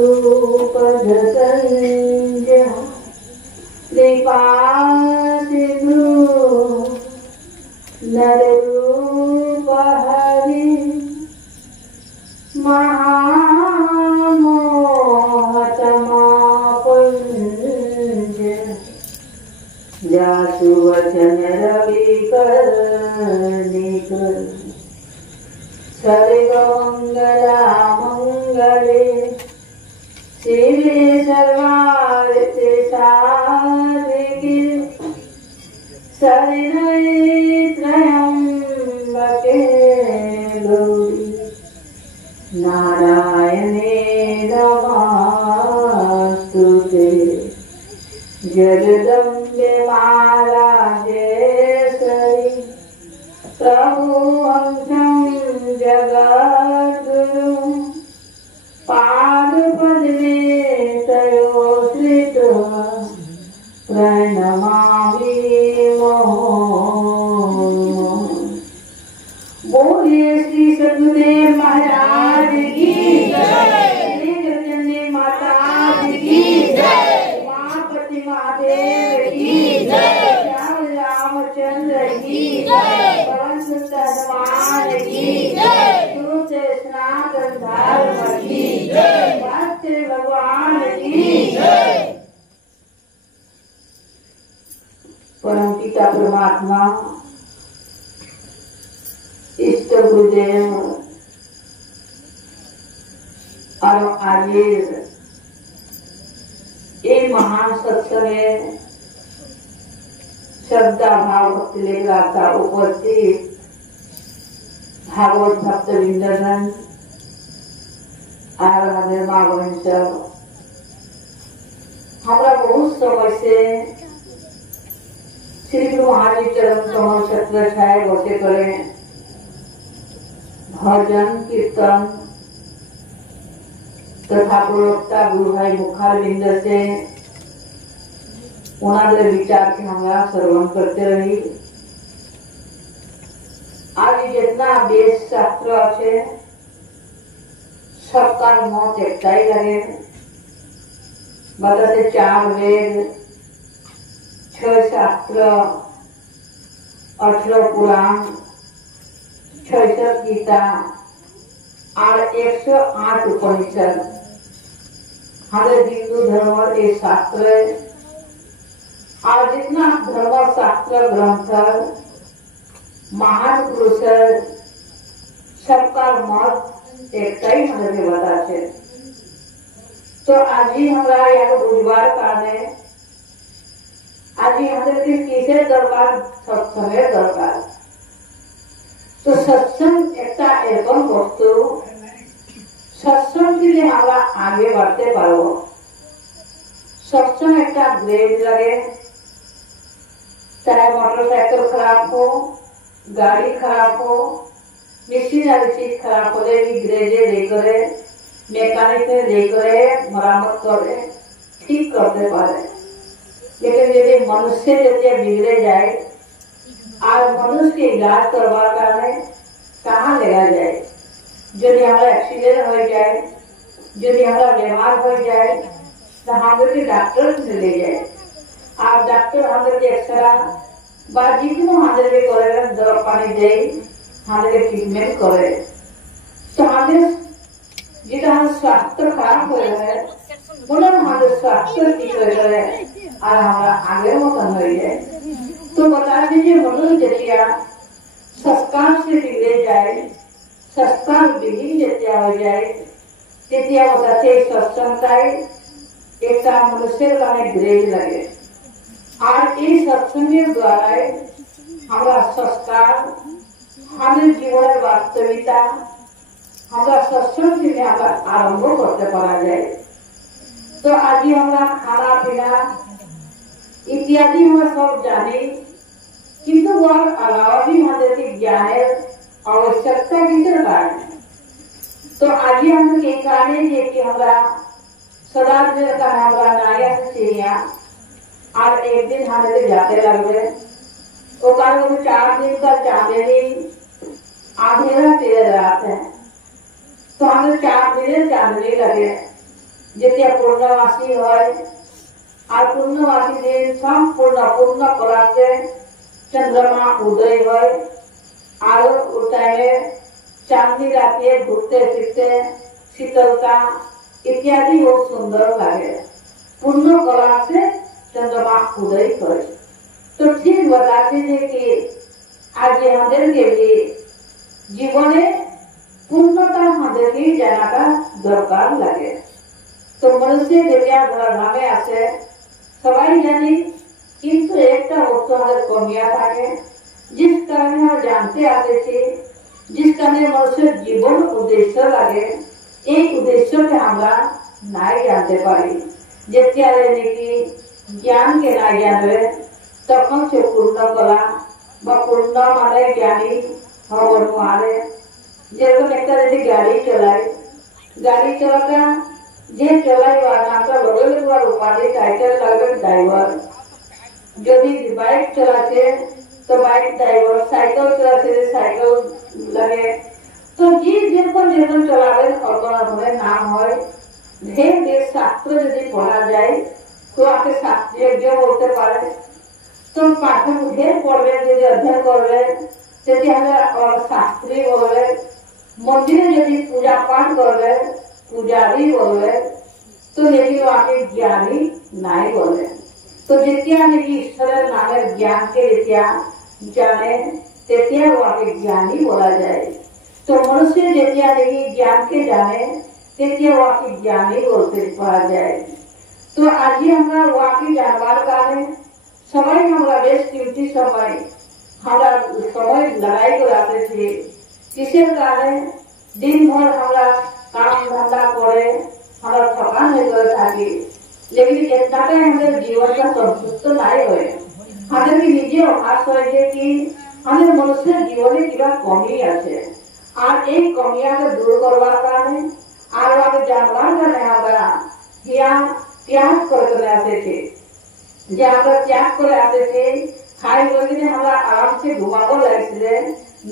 रूपधसंज्ञा कृपासिन्धु नररूप हरि महामोहतमा पुंज जासु वचन रविकर्णिक सर्वमंगला मंगले शिवे सर्वार्थे साधिके शरण्ये त्र्यंबके गौरी नारायणे नमोस्तुते जगदम्बे महाराजेश्वरी प्रभुवंशं जगद्गुरु पादपद्मे तयो श्रित्वा प्रणमामि बोलिए श्री सद्गुरुदेव महाराज की जय, श्री गजननी माता की जय, महापति महादेव की जय, श्याम रामचंद्र की जय, पवन सुत हनुमान की जय, सूर्य सनातन धर्म की जय, भक्त भगवान की जय। परम पिता परमात्मा इष्ट गुरुदेव और आगे ये महान सत्संगे श्रद्धा भाव भक्ति लेकर आता उपस्थित भागवत भक्त वृंदन और निर्मा वंश हमारा बहुत समय से श्री गुरु महाराज चरण कमल छत्र छाए बसे करें भजन कीर्तन तथा प्रवक्ता गुरु भाई मुखारविंद से उन्होंने विचार के हमारा श्रवण करते रही। आज जितना वेद शास्त्र है सबका मत एक ही लगे बताते 4 वेद 6 शास्त्र 18 पुराण 66 गीता और 108 उपनिषद हमारे हिंदू धर्म के शास्त्र और जितना धर्म शास्त्र ग्रंथ महान पुरुष सबका मत एक ही हमें बताते। तो आज ही हमारा यहाँ बुधवार काने आज ही हमारे किसे दरबार सत्संग दरबार तो सत्संग एक वस्तु सत्संग के लिए हमारा आगे बढ़ते पारो सत्संग एक ग्रेड लगे चाहे मोटरसाइकिल खराब हो गाड़ी खराब हो मशीनरी चीज खराब हो ग्रेजे लेकर मैकेनिक लेकर मरम्मत करे ठीक करते पारे। लेकिन यदि मनुष्य जैसे बिगड़े जाए और मनुष्य के इलाज करवा करने कहाँ लेगा जाए यदि हमारा एक्सीडेंट हो जाए यदि हमारा बीमार हो जाए तो हमें डॉक्टर से ले जाए और डॉक्टर हमें एक्सरा जितना हमें करे दवा पानी दे हमें ट्रीटमेंट करे तो हमें जितना हम स्वास्थ्य खराब हो रहा है उन्होंने हमारे स्वास्थ्य ठीक हो रहा है और हमारा आगे मौका हो जाए। तो बता दीजिए मनुष्य जतिया संस्कार से बिगड़े जाए संस्कार विहीन जतिया हो जाए जतिया बताते सत्संग एक मनुष्य का ग्रेड लगे और इस सत्संग द्वारा हमारा संस्कार हमारे जीवन वास्तविकता हमारा सत्संग से हमारा आरंभ करते पड़ा जाए। तो आज हमारा खाना पीना इत्यादि हम सब जाने किंतु वह अलावा भी हमारे ज्ञान आवश्यकता किसर कारण तो आज हम ये कारण है कि हमारा सदा का हमारा नाया से और एक दिन हमारे जाते लगे वो कारण 4 दिन का चांदनी आधेरा तेरे रात है तो हमें 4 दिन चांदनी लगे যেতিয়া পূর্ণমাসী হয় আর পূর্ণমাসী দিন সম্পূর্ণ পূর্ণ কলাতে চন্দ্रमा উদয় হয় আর ও টাইমে চাঁদনি রাতে ঘুরতে ফিরতে শীতলতা इत्यादि बहुत सुंदर लगे पूर्ण कला से चंद्रमा उदय करे। तो ठीक बताते हैं कि आज हमारे के लिए जीवने पूर्णता हमारे जाना दरकार लगे। तो मनुष्य जेतिया धराधामे आसे सबाई जानी किंतु एकटा वस्तु हमारे कमिया थाके जिस कारण हम जानते आते थे जिस कारण मनुष्य जीवन उद्देश्य लगे एक उद्देश्य के हमरा नाई जानते पारी जेतिया लेने की ज्ञान के नाई जाने तखन से पूर्ण कला व पूर्ण माने ज्ञानी हवन मारे जेरकम एक गाड़ी चलाता जे चलाई नाम लगे उपाधि टाइटल लगे ड्राइवर यदि बाइक चलाते तो बाइक ड्राइवर साइकिल चलाते साइकिल लगे तो जी जेरकम चलावे नाम है ढेर ढेर शास्त्र यदि पढ़ा जाए तो आपके शास्त्रीय बोलते पारे तो पाठक ढेर पढ़वे यदि अध्ययन करवे शास्त्री बोलवे मंदिर यदि पूजा पाठ करवे पुजारी बोलवे तो लेकिन आपके ज्ञानी नाई बोले। तो जितिया ईश्वर नाम ज्ञान के रीतिया जाने तेतिया वो आपके ज्ञानी बोला जाए। तो मनुष्य जेतिया ज्ञान के जाने तेतिया वो आपके ज्ञानी बोलते पढ़ा जाए। तो आज ही हमारा वाकई जानवर कारण समय हमारा बेस्ट कीमती समय हमारा समय लड़ाई कराते थे किसी कारण दिन भर हमारा काम धंधा करे हमारा थकान होकर थाकी लेकिन इतनाटे हमारे जीवन का संतुष्ट नहीं हुए हमारे निजे अभ्यास है कि हमें मनुष्य जीवन की कमी আছে আর এই কমিয়াকে দূর করবার কারণে আর আগে জানবার কারণে আমরা ত্যাগ করে আসেছি যে আমরা ত্যাগ করে আসেছি খাই বলে আমরা আরামসে ঘুমাবো লাগছে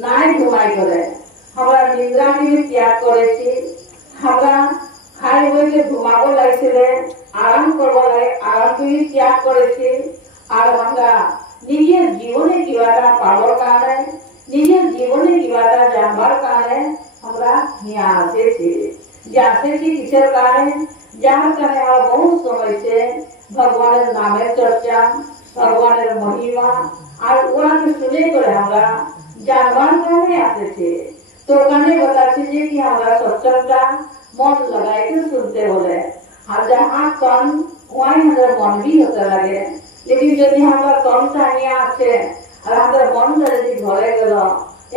নাই ঘুমাই করে আমরা নিদ্রা কি ত্যাগ করেছি আমরা খাই বলে ঘুমাবো লাগছে আরাম করবো আরাম কি ত্যাগ করেছি আর আমরা নিজের জীবনে কিভাবে পাওয়ার কারণে নিজের জীবনে কিভাবে জানবার কারণে আমরা यहाँ आसेছি किसर कारण जहाँ कारण हम बहुत समय से भगवान नामे चर्चा भगवान महिमा और वहाँ के सुने करे हमरा जानवर कारण आसेছি। तो कहने बताते कि हमारा सत्संगता मन लगाए के सुनते बोले और जहाँ तन वहाँ हमारा मन भी होता लगे लेकिन यदि हमारा तन चाहिए आसे और हमारा मन यदि घरे गल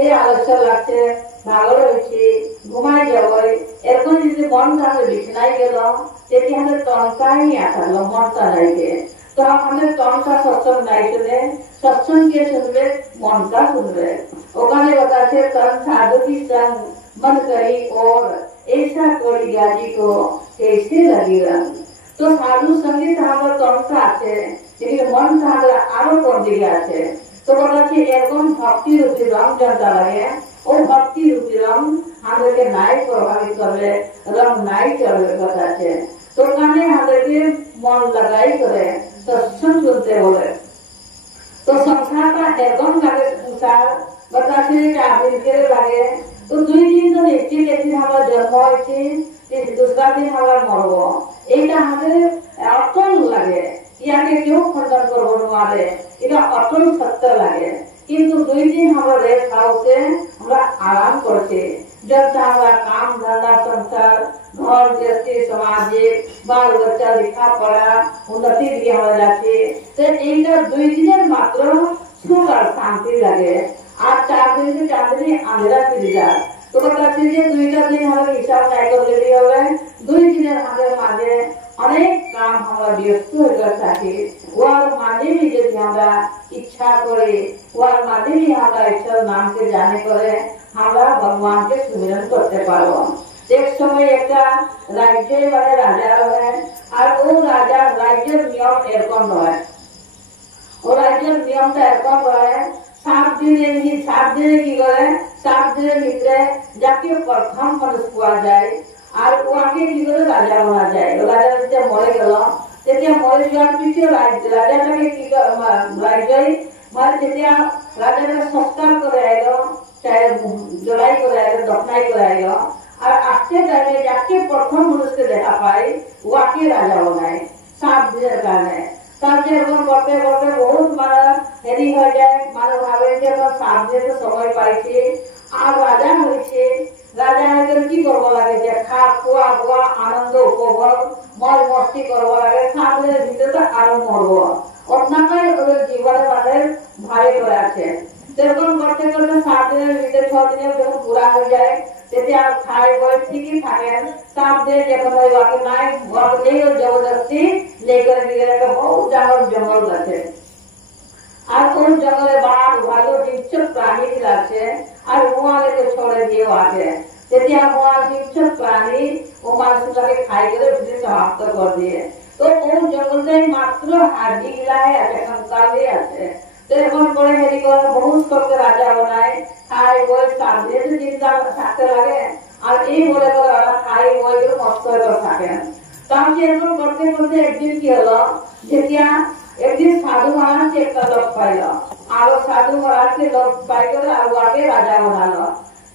এই আলস্য লাগছে ভাগর হয়েছে ঘুমাই যাবো এরকম যদি মন তাহলে বিছনায় গেল সেটি আমাদের তনটাই আসলো মনটা নাইকে তো আমাদের তনটা সৎসঙ্গ নাই শুনে सत्संग के सुनवे मन का सुनवे ओकाने बताते तन साधु की संग मन करी और ऐसा कोई गाजी को कैसे लगी रंग। तो साधु संगीत हमारा तन का আছে लेकिन मन हमारा आरो कम दिखे আছে। तो बताते एरकम भक्ति रूपी रंग जनता लगे और भक्ति रूपी रंग हमारे नाई प्रभावित करवे रंग नाई चलवे बताते। तो कहने हमारे मन लगाई करे सत्संग सुनते बोले तो संसार का एरकम लगे संसार बताते दिन के लगे तो 2 दिन तो एक दिन हमारा जन्म हो दूसरा दिन हमारा मरब এইটা আমাদের অটল লাগে ইয়াকে কেউ খণ্ডন করবো নোয়ারে এটা অটল সত্য লাগে কিন্তু 2 दिन हमारा रेस्ट हाउसे আমরা आराम করছে जब हमारा काम धंधा संसार घर गृहस्थी सामाजिक बाल बच्चा लिखा पढ़ा उन्नति दिए हमारे जाते तो এইটা 2 দিনের মাত্র সুখ আর শান্তি লাগে আর 4 दिन से 4 दिन अंधेरा फिर যায়। तो बताते যে 2টা দিন हमारे हिसाब নাই করলে হবে 2 দিনের আমাদের মাঝে অনেক কাম আমরা ব্যস্ত হয়ে থাকি ওর মাঝে যদি আমরা इच्छा करे ওর মাঝে আমরা ঈশ্বর নামকে জানে করে আমরা ভগবানকে সুমিরন করতে পারবো। एक समय एक राज्य মানে রাজা হয় আর ও রাজা রাজ্যের নিয়ম এরকম হয় ও রাজ্যের নিয়মটা এরকম হয় 7 দিনে কি করে 7 দিনের ভিতরে যাকে প্রথম মানুষ পাওয়া যায় আর ওকে কি করে রাজা বলা যায়। রাজা যেতিয়া মরে গেল, তেতিয়া মরে যাওয়ার পিছনে রাজাটাকে কি রাজাই মানে তেতিয়া রাজাটাকে সংস্কার করে আইলো, চাই জড়াই করে আইলো, দফনাই করে আইলো। আর আসতে টাইমে যাকে প্রথম মানুষকে দেখা পাই ওকে রাজা বানায় 7 দিনের কারণে। তারপরে এরকম করতে করতে বহুত মানে হেরি হয়ে যায়, মানে ভাবে যে আমরা 7 দিনের সময় পাইছি আর রাজা হয়েছে। রাজা হয়ে কি করবো লাগে, যে খা খোয়া বোয়া আনন্দ উপভোগ মজ মস্তি করবো লাগে। 7 দিনের ভিতরে তো আরো মরবো, অন্যান্য ওদের জীবনে মানে ভারী করে আছে। সেরকম করতে করতে 7 দিনের ভিতরে 6 দিনের যখন পুরা হয়ে যায়, তেতিয়া খাই বই ঠিকই থাকেন। 7 দিন যখন ওই ওকে নাই নেই, ওর জবরদস্তি লেগে দিয়ে একটা বহু জানোর জঙ্গল আছে। আর ওর জঙ্গলে বাঘ ভালো নিশ্চয় প্রাণী আছে, আর ওয়ালেকে ছড়ে দিয়েও আছে। তেতিয়া ওয়া নিশ্চয় প্রাণী ও মানুষটাকে খাই করে ভিতরে সমাপ্ত করে দিয়ে। তো ওর জঙ্গলটাই মাত্র হাড্ডি গিলায় আছে, কঙ্কালে আছে। তো এখন করে হেরি করে বহুত করতে রাজা বানায়, খাই বই 7 দিন চিন্তা থাকতে লাগে। আর এই বলে করে ওরা খাই বই মস্ত হয়ে থাকেন। তাহলে এরকম করতে করতে একদিন কি হলো, যেতিয়া একদিন সাধু মহারাজ একটা লোক পাইল, আরো সাধু মহারাজকে লোক পাই করে আর ওকে রাজা বানালো।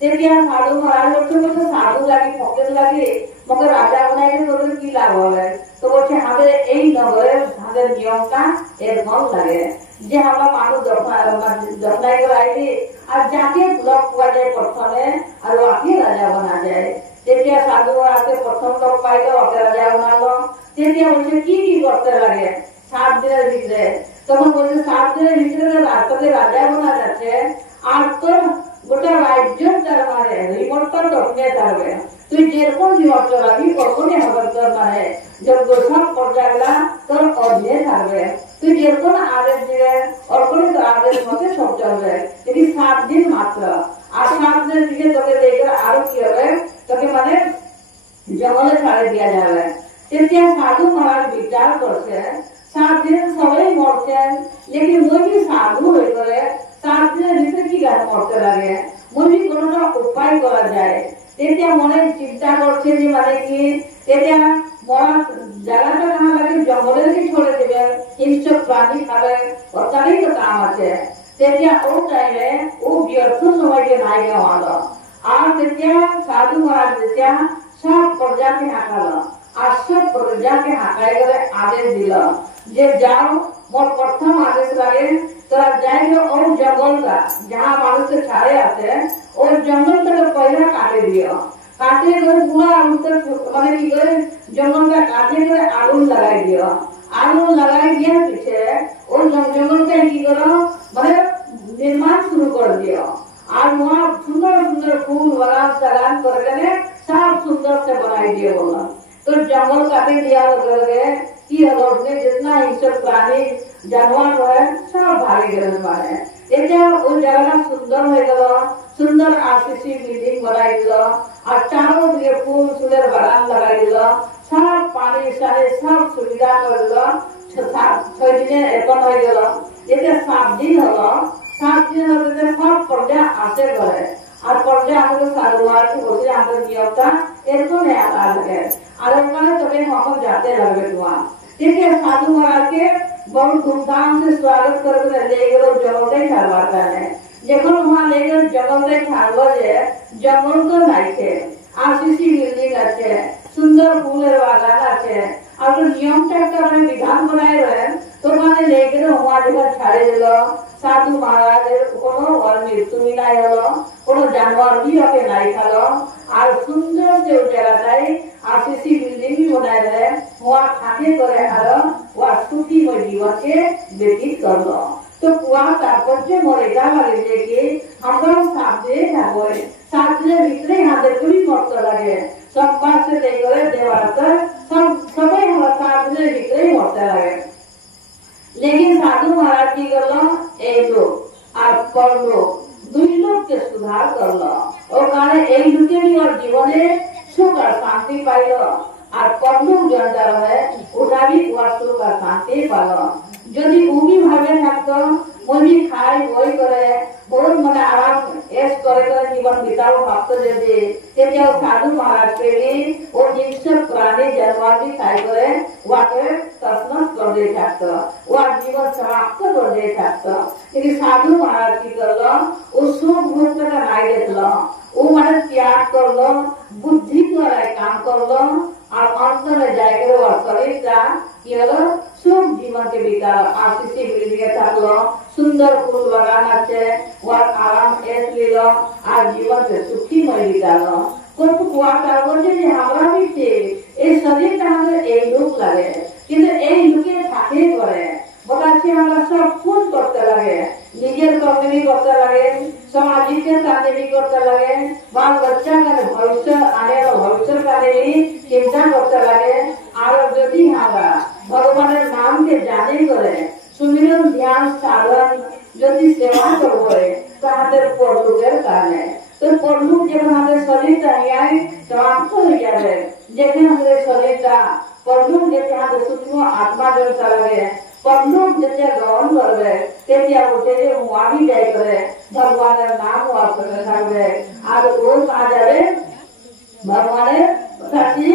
তেতিয়া সাধু মহারাজ বলছে সাধু লাগি ফকের লাগি মকে রাজা বানাইলে তোদের কি লাভ হবে। তো বলছে আমাদের এই নগরের আমাদের নিয়মটা এরকম লাগে যে আমরা মানুষ দফনাই করে আইলি আর যাকে লোক পাওয়া যায় প্রথমে আর ওকে রাজা বানা যায়। তেতিয়া সাধু মহারাজকে প্রথম লোক পাইলো, ওকে রাজা বানালো। তেতিয়া বলছে কি কি করতে লাগে 7 দিনের ভিতরে। তখন বলছে 7 দিনের ভিতরে রাস্তাতে রাজা বানা যাচ্ছে, আর তোর গোটা রাজ্য তার মানে রিমোটটা দক্ষিণে থাকবে। তুই যেরকম রিমোট চালাবি ওরকমই হবে তোর মানে যোগ্য সব পর্যায়গুলা তোর অধীনে থাকবে। তুই যেরকম আদেশ দিবে ওরকমই তোর আদেশ মধ্যে সব চলবে। এটি 7 দিন মাত্র। আর 7 দিনের দিকে তোকে দেখে আরো কি হবে, তোকে মানে জঙ্গলে ছাড়ে দেওয়া যাবে। তেতিয়া সাধু মহারাজ বিচার করছে 7 দিন সবাই মরছেন, লেকিন ওই কি সাধু হয়ে করে 7 দিনের ভিতরে কি গান মরতে লাগে, মুভি কোনটা উপায় করা যায়। তেতিয়া মনে চিন্তা করছে যে মানে কি তেতিয়া মরার জায়গাটা না লাগে জঙ্গলে কি ছড়ে দেবে, হিংস্র প্রাণী খাবে, ওটারই তো কাম আছে। তেতিয়া ও টাইমে ও ব্যর্থ সময়কে নাই নেওয়ালো। আর তেতিয়া সাধু মহারাজ তেতিয়া সব প্রজাকে হাঁকালো, আর সব প্রজাকে হাঁকাই করে আদেশ দিল যে যাও মোট প্রথম আদেশ লাগে তোরা যাই ওর জঙ্গলটা যাহা মানুষের ছাড়ে আছে ওর জঙ্গলটাকে পয়লা কাটে দিও। কাটে করে পুরো মানে কি করে জঙ্গলটা কাটে করে আগুন লাগাই দিও। আগুন লাগাই দেওয়ার পিছিয়ে ওই জঙ্গলটা কি করো মানে নির্মাণ শুরু করে দিও। আর वहाँ सुंदर सुंदर फूल बागान सगान कर गए सब सुंदर से बनाई दिए बोला। तो जंगल काटे दिया लगे कि उसमें जितना हिंसक प्राणी जानवर है सब भागे गए मारे। এটা ওই জায়গাটা সুন্দর হয়ে গেল, সুন্দর আরসিসি বিল্ডিং বানাই দিল, আর চারোদিকে ফুল ফুলের বাগান লাগাই দিল, সব পানি সানি সব সুবিধা করে দিল। 6 দিনে এখন হয়ে গেল। এটা 7 দিন হলো। 7 দিন হতে সব পর্যা আসে করে, আর পর্যা আমাদের সাধু মহারাজকে বসে আমাদের নিয়মটা এরকম লাগে। আর ওখানে তবে এখন যাতে লাগবে তোমার। ठीक है, साधु महाराज के बहुत धूमधाम से स्वागत करके ले गए जंगल ছাড়বার কারণে। যখন वहाँ ले गए जंगल ছাড়লো যে जंगल तो নাই थे, आरसीसी बिल्डिंग আছে, সুন্দর ফুলের বাগান আছে, আর নিয়মটা একটা বিধান বানায় রয়েন। তো মানে ले गए वहाँ যখন ছাড়ে দিল সাধু মহারাজের কোনো মৃত্যু নাই হলো, কোনো জানোয়ার भी ওকে নাই খালো। আর সুন্দর যে জায়গাটায় आरसीसी बिल्डिंग भी बनाए रहे वहाँ खाने करे আর वहाँ सुखी में जीवन के व्यतीत करलो। तो वहाँ तात्पर्य मोरे क्या लगे जे कि हमरा सामने থাকবে 7 দিনের ভিতরে আমাদের খুবই মত লাগে। সব পাশ से लेकर देवार तक সবাই আমরা 7 দিনের ভিতরে মরতে লাগে। लेकिन साधु महाराज की करलो एक लोग আর করলো 2 লোককে সুধার করলো। ও কারণে এই দুটোরই ওর জীবনে সুখ আর শান্তি পাইল। আর কর্মক জনতা রহে ওটা भी ওর সুখ আর শান্তি পাইল। যদি উনি ভাবে থাকতো मुझी खाई वही करे बहुत मन आराम ऐश करे जीवन बिताओ भक्त जदि तेजा साधु महाराज के लिए वो जिनसे प्राणी जानवर भी खाई करे वाके तस्मत कर दे सकता वा जीवन समाप्त कर दे सकता लेकिन साधु महाराज की करलो वो सुख भोग का नहीं देखलो वो माने त्याग करलो बुद्धि द्वारा काम करलो और अंत में जाकर वो शरीर का केवल सुख जीवन के बिताओ आशीष मिलिए थाकलो सुंदर फूल बागान আছে और आराम ऐश लीलो और जीवन से सुखी मय बितालो कोई कुआ কারণে যে আমরা বিতে এই শরীরটা আমাদের এই লোক লাগে কিন্তু এই লোকে থাকে করে বলাছি আমরা সব খুন করতে লাগে নিজের কর্মী করতে লাগে सामाजिक कार्य भी करते लगे बाल बच्चा का भविष्य आने वाला भविष्य का भी चिंता करते लगे और यदि हमारा भगवान नाम के जाने करे सुमिरन ध्यान साधन यदि सेवा करे तो हमारे पढ़लुकेर कारणे तो पढ़लुक जब हमारे शरीर चाहिए समाप्त हो जाए जैसे हमारे शरीर का पढ़लुक जैसे हमारे सूक्ष्म आत्मा जैसा लगे पढ़लुक जैसे ग्रहण करवे तेतिया उठे जे हुआबी जाय करे भगवान नाम वासना थाकबे और रोज आ जावे भगवान बताची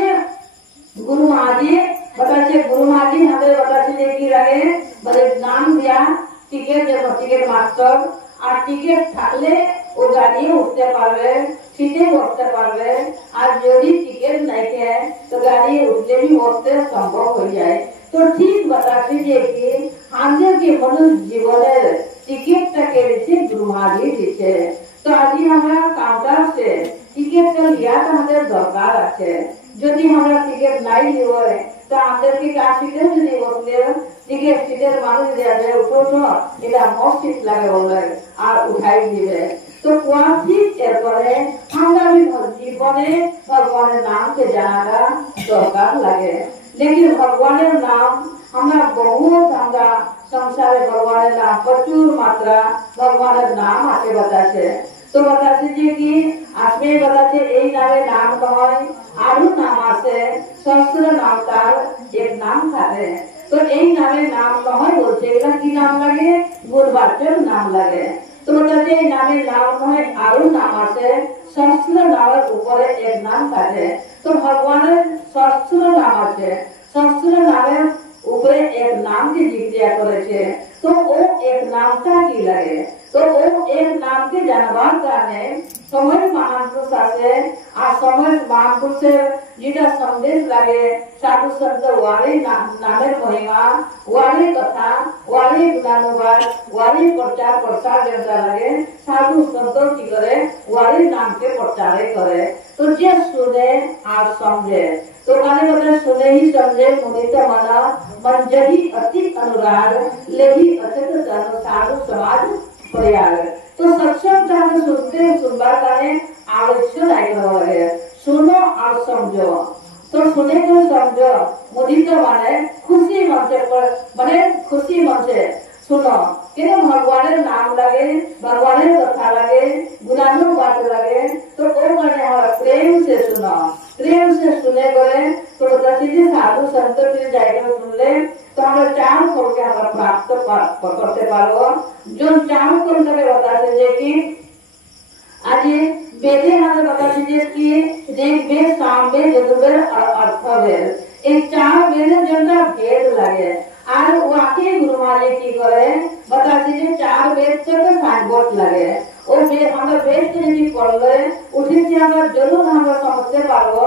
गुरु महाजी बताचे गुरु महाजी हमें बताची जे की लगे बड़े नाम दिया टिकट जब टिकट मास्टर और टिकट थाकले ও গাড়ি উঠতে পারবে সিটে বসতে পারবে আর যদি টিকিট নাই কে তো গাড়ি উঠলে भी বসতে সম্ভব হয়ে যায় তো ঠিক बताছি যে কি আমাদের কি মনুষ্য জীবনের টিকিটটা কে দিচ্ছে গুরু মহাজি দিচ্ছে তো আজি আমরা কাউন্টার से টিকিটটা লিয়া তো আমাদের দরকার আছে যদি আমরা টিকিট নাই লিও তো আমাদের কি কাশিতে যদি বসলে টিকিট সিটের মানুষ দেয়া যায় উঠো এটা মসজিদ লাগে বলে আর উঠাই দিবে तो ठीक एरपरे हमरा भी जीवने भगवान नाम के जाना दरकार लगे लेकिन भगवान नाम हमरा बहुत हमरा संसार भगवान नाम प्रचुर मात्रा भगवान नाम आके बताছে तो बताছে যে কি আসবে बताছে এই নামে নাম নয় আরো নাম আছে সহস্র নাম তার এক নাম থাকে তো এই নামে নাম নয় বলছে এটা কি নাম লাগে গুরবাচক নাম লাগে तो बताते नामे नाम है आरु नाम আছে सहस्र नामेर ऊपर एक नाम থাকে तो भगवान सहस्र नाम আছে सहस्र नामेर ऊपर एक नाम के जिक्र করেছে तो वो एक नामটা কি লাগে तो वो एक नाम के জানবার কারণে সময় মহাপুরুষ আছে আর সময় মহাপুরুষের যেটা সন্দেশ লাগে साधु संत वाले नामेर महिमा वाले कथा वाले गुणानुवाद वाले प्रचार प्रसार जैसा लगे साधु संत की करे वाले नाम के प्रचार करे तो जे सुने और समझे तो गाने मतलब सुने ही समझे मुनित मना मन जही अति अनुराग लेही अचेत जन साधु समाज प्रयाग तो सत्संग का सुनते सुनवा गाने आवश्यक है सुनो और समझो तो सुने को समझो मुदित माने खुशी मन से माने खुशी मन से सुनो कि भगवान नाम लगे भगवान कथा लगे गुणानुवाद लगे तो वो माने हमारा प्रेम से सुनो प्रेम से सुने गए तो बताइए साधु संत के जाएगा सुनले तो हम चार फल के हम प्राप्त करते पारो जो चार फल के बताते कि आज वेदे हमें बताते कि ऋग वेद सामवेद यजुर्वेद और अर्थवेद एक चार वेद जनता भेद लगे और वाकई गुरु महाराज की करे बताते चार वेद से साइनबोर्ड लगे और আমরা বেশ যদি পড়লে উঠেছি আমরা জরুর আমরা সমঝতে পারবো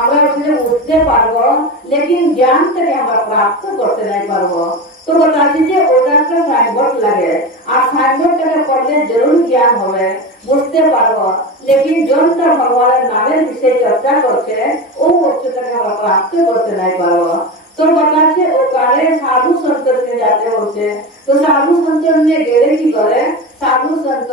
আমরা উঠে উঠতে পারবো लेकिन ज्ञान থেকে আমরা প্রাপ্ত করতে নাই পারবো তো बताছি যে ওটা একটা সাইনবোর্ড লাগে আর সাইনবোর্ডটাকে পড়লে জরুর জ্ঞান হবে বুঝতে পারবো लेकिन जोनটা ভগবানের নামের বিষয়ে চর্চা করছে ও বস্তুটাকে আমরা প্রাপ্ত করতে নাই পারবো तो बताছে ও কারে সাধু সন্তকে যাতে হচ্ছে तो साधु संत ने गेले की करे साधु संत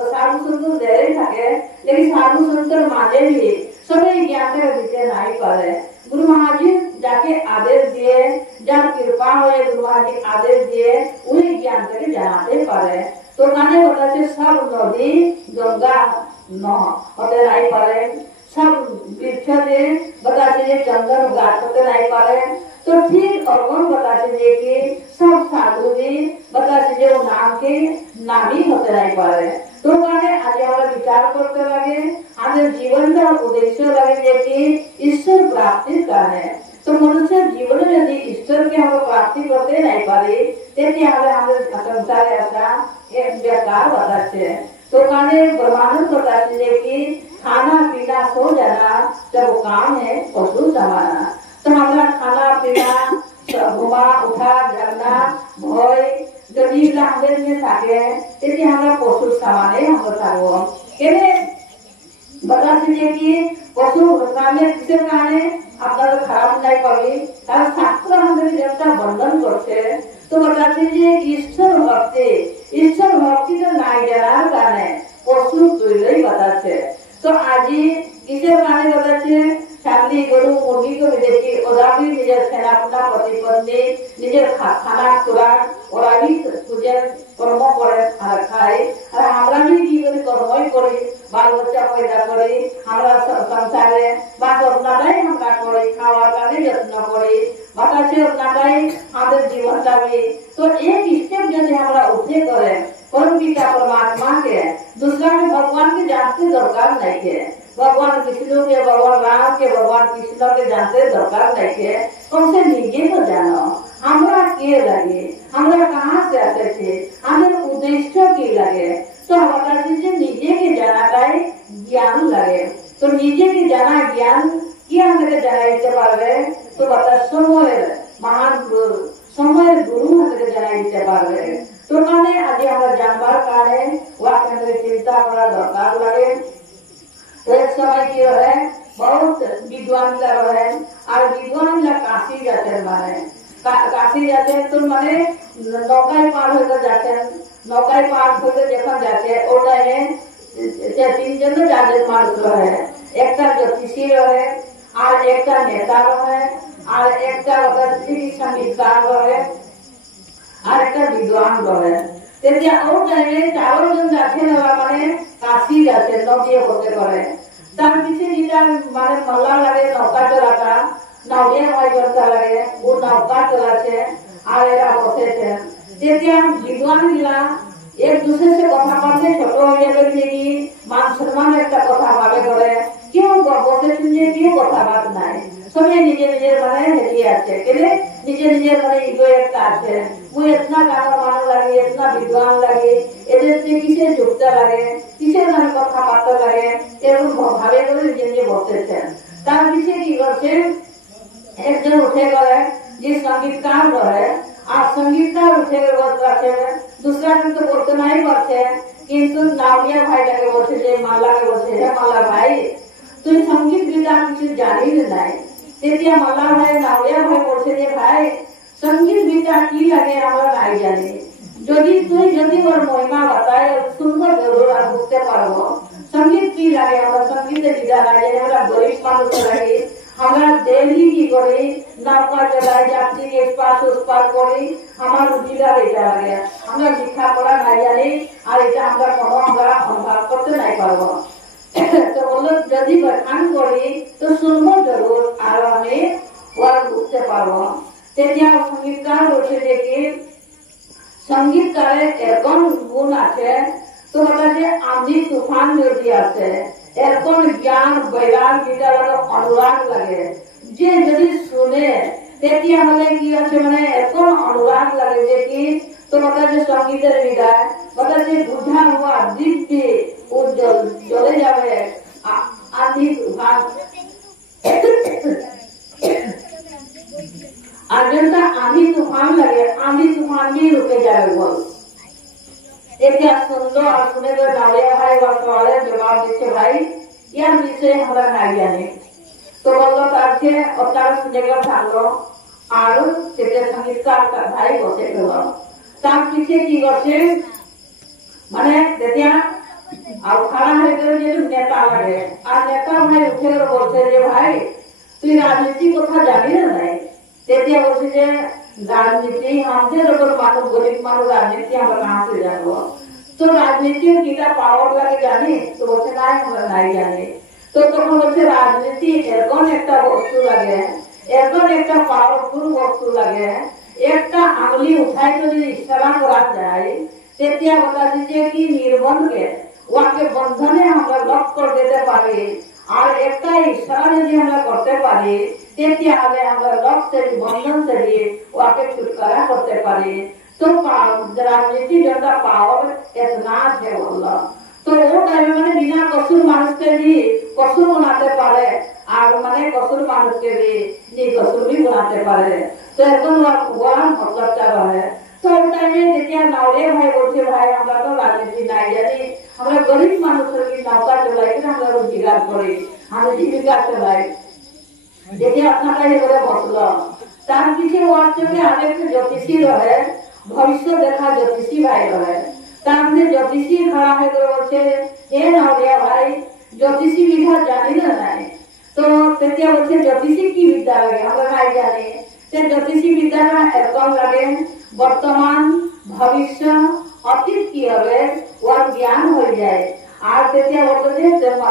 देरे থাকে लेकिन साधु संत माने भी सभी ज्ञान के दिते नहीं पारे गुरु महाराज जाके आदेश दिए जब कृपा हुए गुरु महाराज आदेश दिए वही ज्ञान के जनाते पारे तो गाने बताते सब नदी गंगा न होते नहीं पारे सब वृक्ष जे बताते जे चंदन गाछ होते नहीं पारे तो ठीक और बताते जे कि सब साधु जी बताते जे वो नाम के नामी होते नहीं पारे तो माने आज हमारा विचार करते लगे हमारे जीवन का उद्देश्य लगे जे कि ईश्वर प्राप्ति का है तो मनुष्य जीवन में यदि ईश्वर के हम प्राप्ति करते नहीं पारे तेती हमारे संसार ऐसा एक बेकार बताते हैं तो माने ब्रह्मांड बताते जे कि खाना पीना सो जाना जब काम है पशु समाना तो हमारा खाना पीना घुमा उठा जगना भय यदि हमारे में থাকে तेती हमारा पशु समाने हम थाको केने बताते जे कि पशु समाने किसे काने আপনার খারাপ নাই পাবে তার শাস্ত্র আমাদের যেটা বন্ধন করছে তো बताते যে ঈশ্বর ভক্তি তো নাই জানার কারণে পশু তৈরি बताते तो आज किसे काने बताते शादी गरु मुर्गी को देखी ओरा भी निजे सेना अपना प्रतिपत्ति निजे खाना खुराक ओरा भी पूजा कर्म करे और खाए और हमरा भी की करे कर्मई करी बाल बच्चा पैदा करी हमरा संसारे बात अपनाटाई हमरा करी खावा काने यत्न करी बताते अपनाटाई हमारे जीवन का भी तो एक स्टेप यदि हमरा उठे करे परम पिता परमात्मा के दूसरा के भगवान के जानते दरकार नहीं है भगवान विष्णु के भगवान राम के भगवान कृष्ण के जानते दरकार नहीं है उनसे निजे को जानो हमरा के लगे हमरा कहाँ से आते थे हमें उद्देश्य की लगे तो हमारा चीजें निजे के जाना का ज्ञान लगे तो निजे के जाना ज्ञान क्या हमें जाना इसे पावे तो बता समय महान समय गुरु हमें जाना इसे पावे तो माने आज हमारे जानवर काने वहाँ के चिंता बड़ा दरकार लगे एक समय की है बहुत विद्वान का है और विद्वान का काशी जाते हैं माने काशी जाते हैं तो माने नौकाई पार होकर जाते हैं नौकाई पार होकर देखा जाते हैं और तीन जन जाते मार्ग है एक का ज्योतिषी है और एक का नेता है और एक का संगीतकार है और एक विद्वान है তেতিয়া और जाने चारों जन जाते ना माने काशी जाते नदी होते करे तार पीछे जीता माने मल्ला लगे नौका चलाता नाविया भाई बनता लगे वो नौका चलाते आएगा बसे थे তেতিয়া विद्वान मिला एक दूसरे से कथा करते छोटो हो जाए कि मान सम्मान एक कथा भावे करे क्यों बसे सुनिए क्यों कथा बात नहीं सभी निजे निजे माने हेली आछे केले निजे निजे माने इगो एक आछे वो इतना गाना मानो लगे इतना विद्वान लगे एদের से किसे जुड़ता लगे किसे माने कथा बात लगे एरকম भावे করে निजे निजे বসেছে তার পিছে কি করছে একজন উঠে গেলে যে संगीतकार रहे আর संगीतकार উঠে গেছে दूसरा दिन तो बोलते नहीं करते किंतु नाविया भाईটাকে বলছে যে মাল্লাকে বলছে হে মাল্লা ভাই তুই संगीत বিদ্যা কিছু জানিস না তেতিয়া মাল্লা ভাই নাওয়া ভাই বলছে যে ভাই संगीत বিদ্যা কি লাগে আমরা নাই জানি যদি ওর মহিমা বাতায় শুনবো জরুর আর বুঝতে পারবো संगीत কি লাগে আমরা संगीत বিদ্যা লাগে আমরা গরিব মানুষ লাগে আমরা डेली কি করি নৌকা চালাই যাত্রী के पास उस पार করি আমার রুজিদার এটা লাগে আমরা শিক্ষা পড়া নাই জানি আর এটা আমরা কোনো আমরা অনুভব করতে নাই পারবো तो बोलो यदि बखान करी तो सुनबो जरूर और हमें वह बुझते पारबो तेतिया संगीतकार बोलছে যে কি संगीतकारे এরকম গুণ আছে তো বলে आंधी तूफान যদি আছে এরকম জ্ঞান বৈরাগ বিদ্যার অনুরাগ লাগে যে যদি শুনে তেতিয়া হলে কি আছে মানে এরকম অনুরাগ লাগে যে কি तो बता संगीतेर विदाय बता बुझा हुआ दीप्ति उज्जवल जले जावे आंधी तूफान আর जनता आंधी तूफान लगे आंधी तूफान भी रुके जावे बोल এটা सुंदर और सुने तो नालिया भाई वाले जवाब दिए भाई यार विषय हमरा नहीं जाने तो बोलो तारके और तार सुनेगा थालो और तेरे संगीतकार का भाई बसे गलो तार पीछे की करছে মানে তেতিয়া আর খাড়া হয়ে গেল যে নেতা লাগে আর নেতা ভাই উঠে গেল বলছে যে ভাই তুই রাজনীতি কথা জানিস না নাই তেতিয়া বলছে যে রাজনীতি আমাদের ওপর মানুষ গরিব মানুষ রাজনীতি আমরা कहां से जानो तो राजनीति कीटा पावर लगे जानी तो बोलते नहीं हमरा नहीं जाने তো তখন হচ্ছে রাজনীতি এরকম একটা বস্তু লাগে, এরকম একটা পাওয়ারফুল বস্তু লাগে, একটা আঙুলি উঠাই যদি ইশারা করা যায় তেতিয়া বলা যে কি নির্বন্ধকে ওকে বন্ধনে আমরা লক করে দিতে পারি। আর একটা ইশারা যদি আমরা করতে পারি তেতিয়া আমরা লক থেকে বন্ধন থেকে ওকে छुटकारा করতে পারি। तो राजनीति जनता पावर इतना है बोला तो वो टाइम में बिना कसूर मानुष के भी कसूर बनाते पारे और माने कसूर मानुष के भी नहीं कसूर भी बनाते पारे। तो एकदम वह मतलब चल है। तो वो टाइम में देखिए नावड़े भाई बोलते भाई हमरा तो राजनीति नहीं जानी, हमरा गरीब मानुष की नौका चलाई कि हमरा रोजगार करे, हम जीविका चलाई। देखिए अपना कहीं बोले बसलो तार पीछे वास्तव में आगे से ज्योतिषी रहे, भविष्य देखा ज्योतिषी भाई रहे। तामने ज्योतिषी खड़ा है तो बोलते हे नावड़िया भाई ज्योतिषी विद्या जानी ना नहीं। तो তেতিয়া बोलते ज्योतिषी की विद्या लगे हमरा नहीं जाने। ते ज्योतिषी विद्या का एरकम लगे वर्तमान भविष्य अतीत की हवे वह ज्ञान हो जाए। आज তেতিয়া बोलते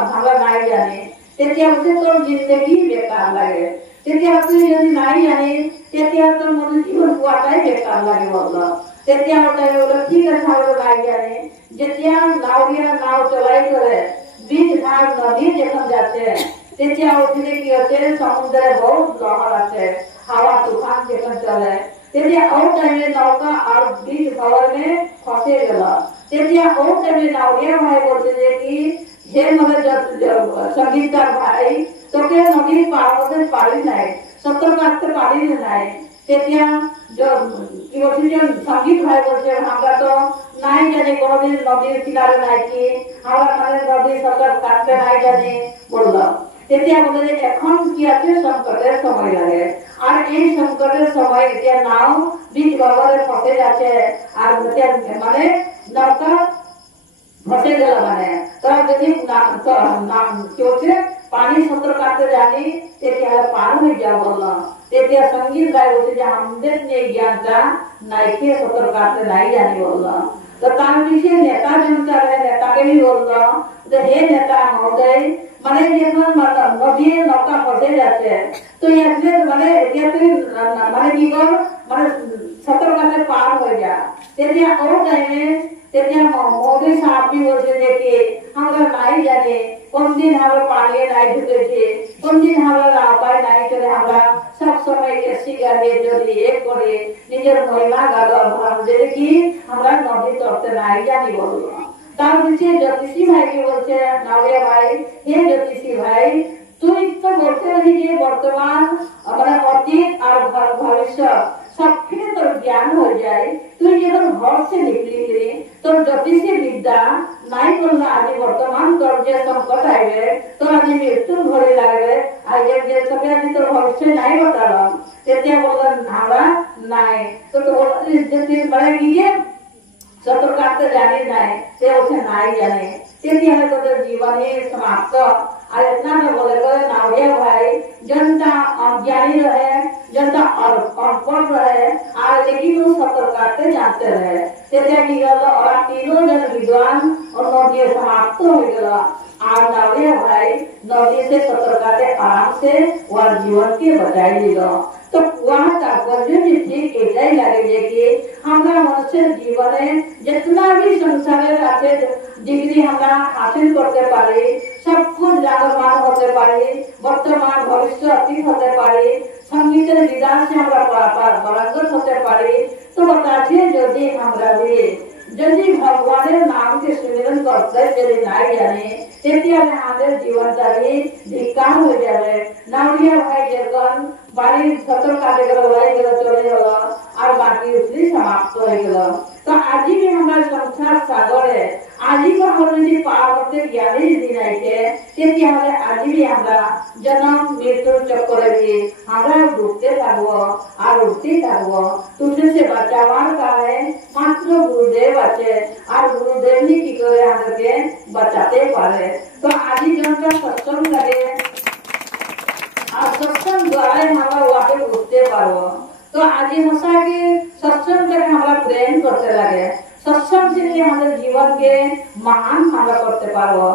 हमरा नहीं जाने তেতিয়া बोलते तो जिंदगी बेकार लगे। তেতিয়া আপনি যদি নাই জানে তেতিয়া তোর মনে জীবন পোয়াটাই বেকার লাগে বললো। তেতিয়া ওটাই বললো ঠিক আছে আমরা নাই জানে। যেতিয়া নাওড়িয়া নাও চলাই করে বীজ ঘাট নদী যখন যাচ্ছে তেতিয়া ওখানে কি হচ্ছে সমুদ্রে বহুত লহর আছে, হাওয়া তুফান যখন চলে তেতিয়া ও টাইমে নৌকা আর বীজ ভवर में फंसे গেল। তেতিয়া ও টাইমে নাওড়িয়া ভাই বলছে যে কি হে মানে संगीतकार भाई তোকে নদী পার করতে পারি নাই, সতর্ক রাখতে পারি নাই। তেতিয়া কি বলছি যে সঙ্গীত ভাই বলছে আমরা তো নাই জানি কোনোদিন নদীর কিনারে নাই কি আমরা মানে নদী সতর্ক কাটতে নাই জানি বললাম। তেতিয়া বলে যে এখন কি আছে সংকটের সময় লাগে আর এই সংকটের সময় এতিয়া নাও বীজ গহরে ফসে যাচ্ছে আর মানে নৌকা फसे गया माने तोरा यदि नाम क्योंकि पानी सत्र काटते जानी তেতিয়া पार हो जा बोलना। তেতিয়া संगीत गाय बोलते जे हमदे ने ज्ञानता नाइके सत्र काटते नहीं जानी बोलना। तो तार पीछे नेता जनता रहे नेता के भी बोलना तो हे नेता महोदय माने যখন নদী নৌকা ফসে যাচ্ছে তো এখানে মানে মানে কি কর মানে সতর কাটে পার হয়ে যা। তেতিয়া ও টাইমে তেতিয়া मोदी साहब भी बोलते थे कि हमरा नहीं जाने कौन दिन हमरा पानी नहीं ढुके थे, कौन दिन हमरा रापाय नहीं चले, हमरा सब समय एसी गाड़ी जोड़ी एक करे निजर महिला गाड़ो भर दे कि हमरा नदी तोड़ते नहीं जानी बोलो। तार पीछे ज्योतिषी भाई के बोलते नावड़िया भाई हे ज्योतिषी भाई तुम तो बोलते रही कि वर्तमान हमारा अतीत और भविष्य सबके तो ज्ञान हो जाए। तू जब घर से निकली तो ज्योतिषी विद्या नहीं बोलना आज वर्तमान कर जे संकट आए तो आज मृत्यु घड़ी लगे आज जे सब आज तो भविष्य नहीं बताला তেতিয়া बोला हमरा नहीं तो बड़े कीजिए सत्र काटते जाने नहीं ते उसे नहीं जाने তেতিয়া तो जीवन ही समाप्त। और इतना तो बोले तो नावड़िया भाई जनता अज्ञानी रहे जनता अनपढ़ रहे और लेकिन वो सत्र काटते जानते रहे। তেতিয়া की गल और तीनों जन विद्वान और नदी समाप्त हो गया और नावड़िया भाई नदी से सत्र काटे आराम से वह जीवन के बचाई दिलो। तो वहाँ तात्पर्य ठीक एटाई लगे कि हमरा मनुष्य जीवन जितना भी संसार আছে डिग्री हमरा हासिल करते पारी सब कुछ जागरमान होते पारी वर्तमान भविष्य अतीत होते पारी संगीतेर विधान से हमरा पारंगत होते पारी। तो बताछे यदि हमरा भी यदि भगवान नाम के सुमिरन करते यदि नहीं जाने তেতিয়া আমাদের জীবনটাকে ধিক্কার হয়ে যাবে। নাওড়িয়া ভাই যখন বাড়ির সতর কাটে গেল ওলাই গেল চলে গেল আর বাকি উঠলি সমাপ্ত হয়ে গেল। তো আজি भी हमारे संसार सागरे আজি को हम यदि पार होते ज्ञानी दिन आइके তেতিয়া हमें আজি भी हमरा जन्म मृत्यु चक्कर भी हमरा डूबते থাকবো আর উঠতে থাকবো। तुझे से बचावार का है मात्र गुरुदेव আছে আর गुरुदेव ही की करे हमके बचाते पारे। तो আজি जनता सत्संग करे और सत्संग द्वारा हमरा वाके उठते पारो। तो आज हंसा के सत्संग से हमारा प्रेम करते लगे सत्संग से हमारे जीवन के महान हमारा करते पारो।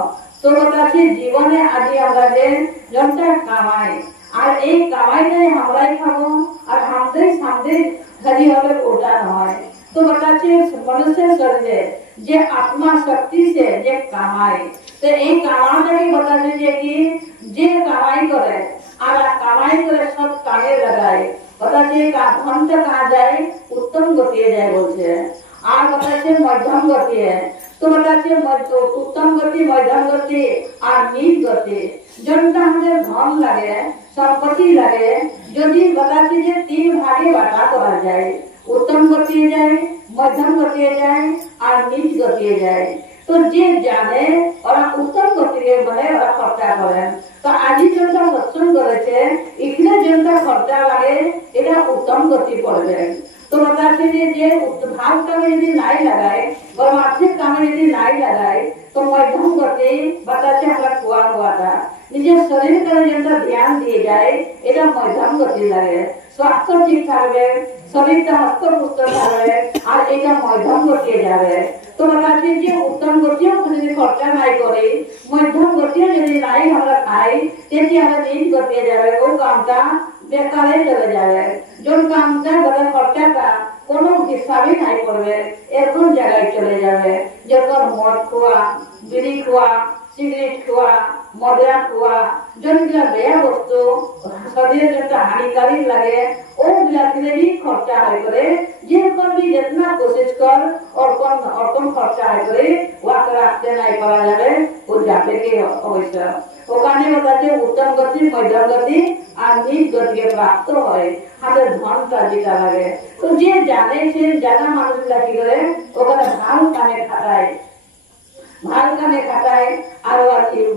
তো বলছি জীবনে আজি আমরা যে জনটা কামাই আর এই কামাইটাই আমরাই খাবো আর আমাদের সামনে খালি হবে ওটা নয়। তো বলছি মনুষ্যের শরীরে যে আত্মা শক্তি সে যে কামাই, তো এই কামাটাকে বলছে যে কি যে কামাই করে আর কামাই করে সব কাজে লাগায়, বলছে ধনটা কাজ যায় উত্তম গতিয়ে যায় বলছে, আর বলছে মধ্যম গতিয়ে। তো বলছে উত্তম গতি, মধ্যম গতি আর নিজ গতি। যেটা আমাদের ধন লাগে, সম্পত্তি লাগে, যদি বলছে যে 3 ভাগে বাটা করা যায়, উত্তম গতিয়ে যায়, মধ্যম গতিয়ে যায় আর নিজ গতিয়ে যায়। তো যে জানে ওরা উত্তম গতিকে মানে ওরা খরচা করেন। তো আজি যেটা সৎসঙ্গ করেছে এখানে যেটা খরচা লাগে এটা উত্তম গতি পড়বে। তো বলছে যে ভাব কামে যদি নাই লাগায় বা আর্থিক কামে যদি নাই লাগায় তো মধ্যম গতি বলছে আমরা খোয়া হওয়াটা নিজের শরীর করে যেটা ধ্যান দিয়ে যায় এটা মধ্যম গতি লাগে। স্বাস্থ্য ঠিক থাকবে, শরীরটা হস্তপুষ্ট থাকবে আর এটা মধ্যম গতিয়ে যাবে। তো বলছে যে উত্তম গতিও যদি খরচা নাই করে, মধ্যম গতিও যদি নাই আমরা খাই, তেমনি আমরা নিজ গতিয়ে যাবে, ও কামটা বেকারে চলে যাবে। যোন কামটা বলে খরচাটা কোনো হিসাবে নাই করবে, এরকম জায়গায় চলে যাবে। যখন মদ খোয়া, বিড়ি খোয়া, সিগারেট খোয়া, মদরা খোয়া, যেগুলা বেয়া বস্তু শরীরের জন্য হানিকারী লাগে ওগুলা থেকে भी खर्चा है करे, যেরকম भी जितना कोशिश कर और कौन खर्चा है करे ওয়াকে রাখতে নাই করা যাবে, ও যাবে কি অবশ্য। ওখানে বলছে উত্তম গতি, মধ্যম গতি আর নিজ গতিকে প্রাপ্ত হয় হাতের ধনটা যেটা লাগে। তো যে জানে সে জানা মানুষগুলা কি করে ওখানে ভাল কামে খাটায়, ভাল কামে খাটায় আর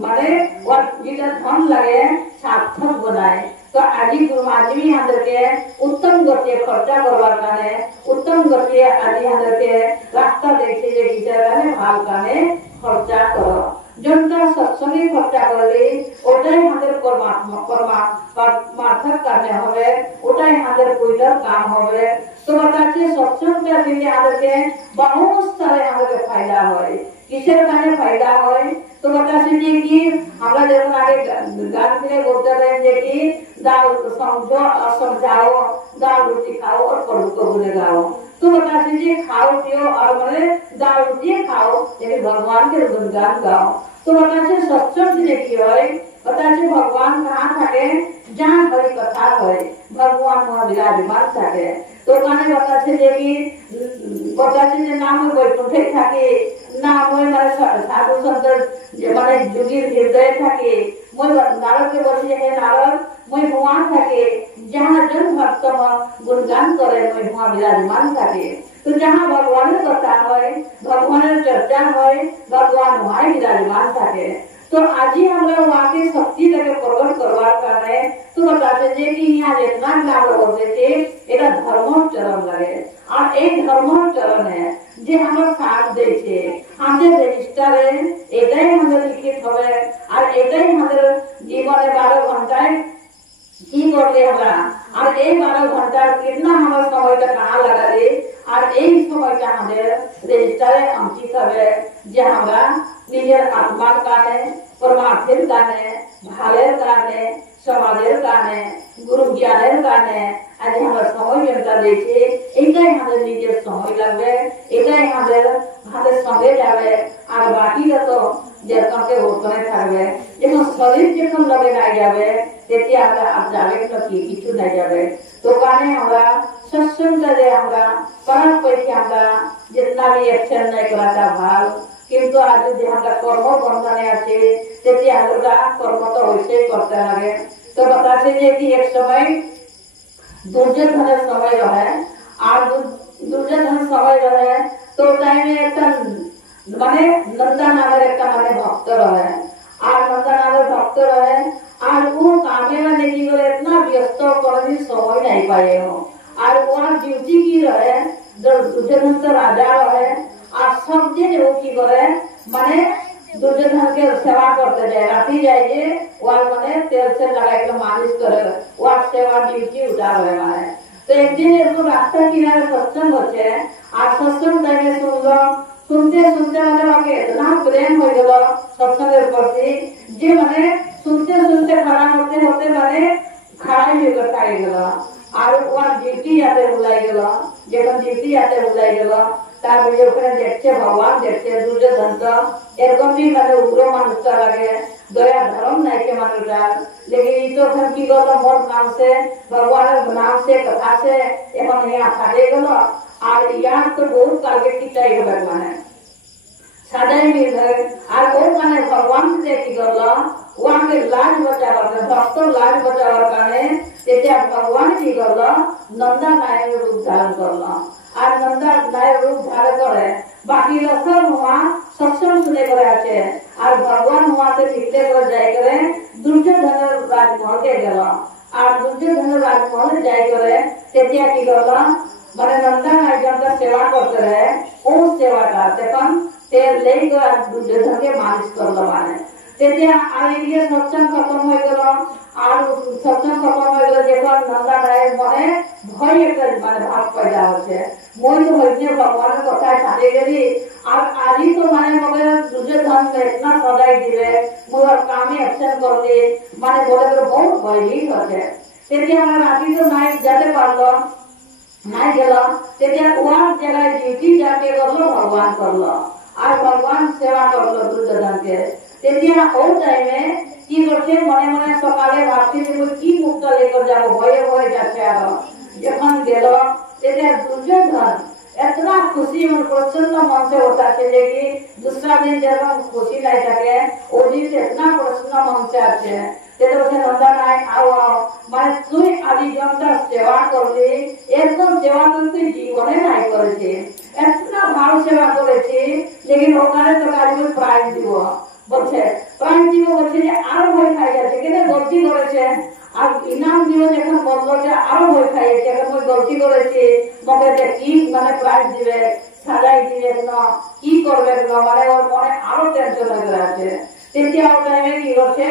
মানে ওর যেটা ধন লাগে সার্থক বানায়। তো আজি গুরুমাজি আমাদেরকে উত্তম গতিয়ে খরচা করবার কারণে উত্তম গতিয়ে আজি আমাদেরকে রাস্তা দেখছে যে গীতার কারণে ভাল কামে খরচা করো। যেটা সৎসঙ্গে খরচা করবে ওটাই আমাদের পরমার্থক কামে হবে, ওটাই আমাদের পূজার কাম হবে। তো বলছে সৎসঙ্গটা দিলে আমাদেরকে বহুত সারে আমাদেরকে ফায়দা হয়। কিসের কারণে ফায়দা হয়? তো বলছে যে কি আমরা যখন আগে গান থেকে বলতে পারেন যে কি दाल समझो और समझाओ, दाल रोटी खाओ और प्रभु को गुण गाओ। तो बताते जी खाओ पियो और मैंने दाल रोटी खाओ लेकिन भगवान के गुणगान गाओ। तो बताते सत्संग से देखिए बताते भगवान कहाँ থাকে जहाँ हरि कथा হয় भगवान वहाँ विराजमान থাকে। तो माने बताते যে কি बताते যে নাম বৈকুণ্ঠে থাকে, নাম মানে সাধু সন্ত মানে যোগীর হৃদয়ে থাকে। মই নারদকে বলছি যে হে নারদ মই ভগবান থাকে जहाँ जन भक्त गुणगान करे मैं वहाँ विराजमान থাকে। तो जहाँ भगवान कथा হয় भगवान चर्चा হয় भगवान वहाँ विराजमान থাকে। तो আজি আমরা ওয়াকে শক্তি থেকে প্রকট করবার কারণে তো বলতে যে কি यहाँ जितना नाम বলতেছে এটা ধর্মচরণ লাগে। আর এই ধর্মচরণে যে আমার সাথ দিয়েছে আমাদের রেজিস্টারে এটাই আমাদের লিখিত হবে আর এটাই আমাদের জীবনে 12 ঘন্টায় কি করবে আমরা। আর এই 12 ঘন্টার কিतना আমার সময়টা কাহা লাগাবে আর এই সময়টা আমাদের রেজিস্টারে অঙ্কিত হবে যে আমরা নিজের আত্মার কারণে, পরমার্থের কারণে, ভালের কারণে, সমাজের কারণে, গুরু জ্ঞানের কারণে আজ আমরা সময় যেটা দিয়েছি এটাই আমাদের নিজের সময় লাগবে, এটাই আমাদের হাতের সঙ্গে যাবে। আর বাকিটা তো যেরকম ওখানে থাকবে। যখন শরীর যখন লগে নাই যাবে তেতি আমরা যাবে কি কিছু নাই যাবে। তো কারণে আমরা সৎসঙ্গে আমরা করার পক্ষে আমরা जितना भी एक्शन नहीं कराता भाव, किंतु आज যদি আমরা কর্ম বন্ধনে আছে তেতি আমরা কর্ম তো वैसे করতে লাগে। তো बताते যে কি এক সময় দুর্যোধনের সময় রহে আর দুর্যোধনের সময় রহে তো টাইমে একটা মানে নন্দা নামের একটা মানে ভক্ত রহে আর নন্দা নামের ভক্ত রহে আর ও কামে মানে কি করে इतना व्यस्त কোনদিন সময় নাই পায় আর ওর ডিউটি কি রহে দুর্যোধন তো রাজা রহে আর সব দিন ও কি করে মানে দুর্যোধনকে সেবা করতে যায়, রাতে যায় যে ওর মানে তেল से लगा के मालिश करे ওর সেবা ডিউটি উঠা রহে মানে। তো একদিন এরকম রাস্তা কিনারে সৎসঙ্গ হচ্ছে আর সৎসঙ্গ টাইমে শুনলো सुनते सुनते मैंने इतना प्रेम हो गया सत्संग प्रति जे मैंने सुनते सुनते खड़ा होते होते मैंने खड़ा ही करता गया और वहाँ ड्यूटी जाते बुलाई गया जब ड्यूटी जाते बुलाई गया तार देखते भगवान देखते दुर्योधन तो एरकम भी मैंने उग्र मानुषता लगे दया धर्म नहीं के मानुषार लेकिन ये तो की गलो मोर नाम से भगवान नाम से कथा से एवं यहाँ खाड़े गलो और यहाँ तो बहुत आगे की चाहिए भगवान सदाई मिल है और वो मैंने भगवान से की गलो वहाँ के लाज बचावर भक्तों लाज बचावर काने तेजा भगवान की गलो नंदा नायक रूप धारण करलो और नंदा नायक रूप धारण करे बाकी सब हुआ सत्संग सुने करे आचे और भगवान वहाँ से निकले कर जाए करे दुर्योधन राजमहल के गलो और दुर्योधन राजमहल जाए करे तेजा की गलो मैंने नंदा नायक का सेवा करते रहे उस सेवा का तेपन ते लेकर दुर्योधन के मालिश कर लो माने तेजा और ये सत्संग खत्म हो गया और सत्संग खत्म हो गया देखो नंदा नायक मने भय एक माने भाव पैदा होते मोई तो होइने भगवान के कथा छाड़े गेली और आज ही तो माने मगर दुर्योधन में इतना सदाई दिले मोर कामे एक्शन कर दे माने बोले तो बहुत भयभीत होते तेजा माने राती तो नायक जाते पारलो नहीं गेलो तेजा वहाँ जगह ड्यूटी जाके करलो भगवान करलो और भगवान सेवा करलो दुर्योधन के तेजा और टाइम में की करते मने मने सकाले भाबती जे की मुक्त लेकर जाबो भये भये जाते आरो जखन गेलो तेजा दुर्योधन इतना खुशी और प्रसन्न मन से होता है कि दूसरा दिन जब हम खुशी नहीं सके वो दिन से इतना प्रसन्न मन से आते हैं तेरे से नंदा नायक आओ मैं तू आदि जनता सेवा कर ली एकदम सेवा करते जीवने नहीं करे इतना भाव सेवा करे लेकिन ओखाने तो काली में प्राइज दिवो बोलছে प्राइज दिवो बोलছে যে আরো ভয় খাই যাচ্ছে কেন গলতি করেছে আর ইনাম দিও যখন বললো যে আরো ভয় খাই যাচ্ছে এখন মই গলতি করেছি মগে যে কি মানে প্রাইজ দিবে সাজাই দিবে না কি করবে না মানে ওর মনে আরো টেনশন হয়ে আছে তেতিয়া ও টাইমে কি করছে